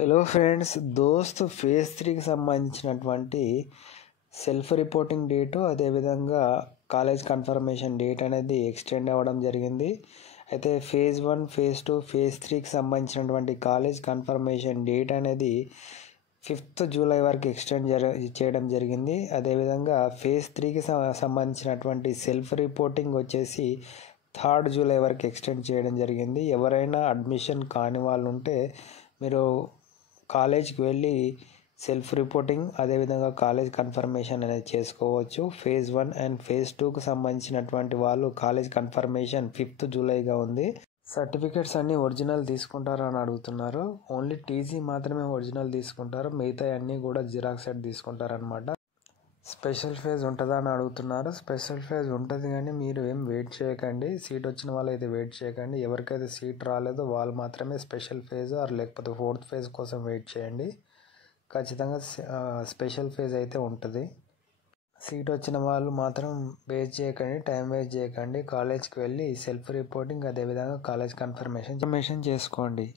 Hello friends, దోస్త్ phase 3కి సంబంధించినటువంటి సెల్ఫ్ రిపోర్టింగ్ డేటు, అదేవిధంగా కాలేజ్ కన్ఫర్మేషన్ డేట్ అనేది ఎక్స్టెండ్ అవ్వడం జరిగింది. అయితే ఫేజ్ 1, ఫేజ్ 2, ఫేజ్ 3కి సంబంధించినటువంటి కాలేజ్ కన్ఫర్మేషన్ డేట్ అనేది 5th జూలై వరకు ఎక్స్టెండ్ చేయడం జరిగింది. అదేవిధంగా ఫేజ్ 3కి సంబంధించినటువంటి సెల్ఫ్ రిపోర్టింగ్ వచ్చేసి 3rd జూలై వరకు ఎక్స్టెండ్ చేయడం జరిగింది. ఎవరైనా అడ్మిషన్ కాని వాళ్ళు ఉంటే మీరు కాలేజ్కి వెళ్ళి సెల్ఫ్ రిపోర్టింగ్ అదేవిధంగా కాలేజ్ కన్ఫర్మేషన్ అనేది చేసుకోవచ్చు. ఫేజ్ 1 అండ్ ఫేజ్ 2కు సంబంధించినటువంటి వాళ్ళు కాలేజ్ కన్ఫర్మేషన్ 5th జూలైగా ఉంది. సర్టిఫికేట్స్ అన్నీ ఒరిజినల్ తీసుకుంటారు అని అడుగుతున్నారు. ఓన్లీ టీసీ మాత్రమే ఒరిజినల్ తీసుకుంటారు, మిగతా అన్నీ కూడా జిరాక్స్ సెట్ తీసుకుంటారనమాట. స్పెషల్ ఫేజ్ ఉంటుందా అని అడుగుతున్నారు. స్పెషల్ ఫేజ్ ఉంటుంది, కానీ మీరు ఏం వెయిట్ చేయకండి. సీట్ వచ్చిన వాళ్ళు అయితే వెయిట్ చేయకండి. ఎవరికైతే సీట్ రాలేదో వాళ్ళు మాత్రమే స్పెషల్ ఫేజ్ లేకపోతే 4th ఫేజ్ కోసం వెయిట్ చేయండి. ఖచ్చితంగా స్పెషల్ ఫేజ్ అయితే ఉంటుంది. సీట్ వచ్చిన వాళ్ళు మాత్రం వేస్ట్ చేయకండి, టైం వేస్ట్ చేయకండి. కాలేజ్కి వెళ్ళి సెల్ఫ్ రిపోర్టింగ్ అదేవిధంగా కాలేజ్ కన్ఫర్మేషన్ చేసుకోండి.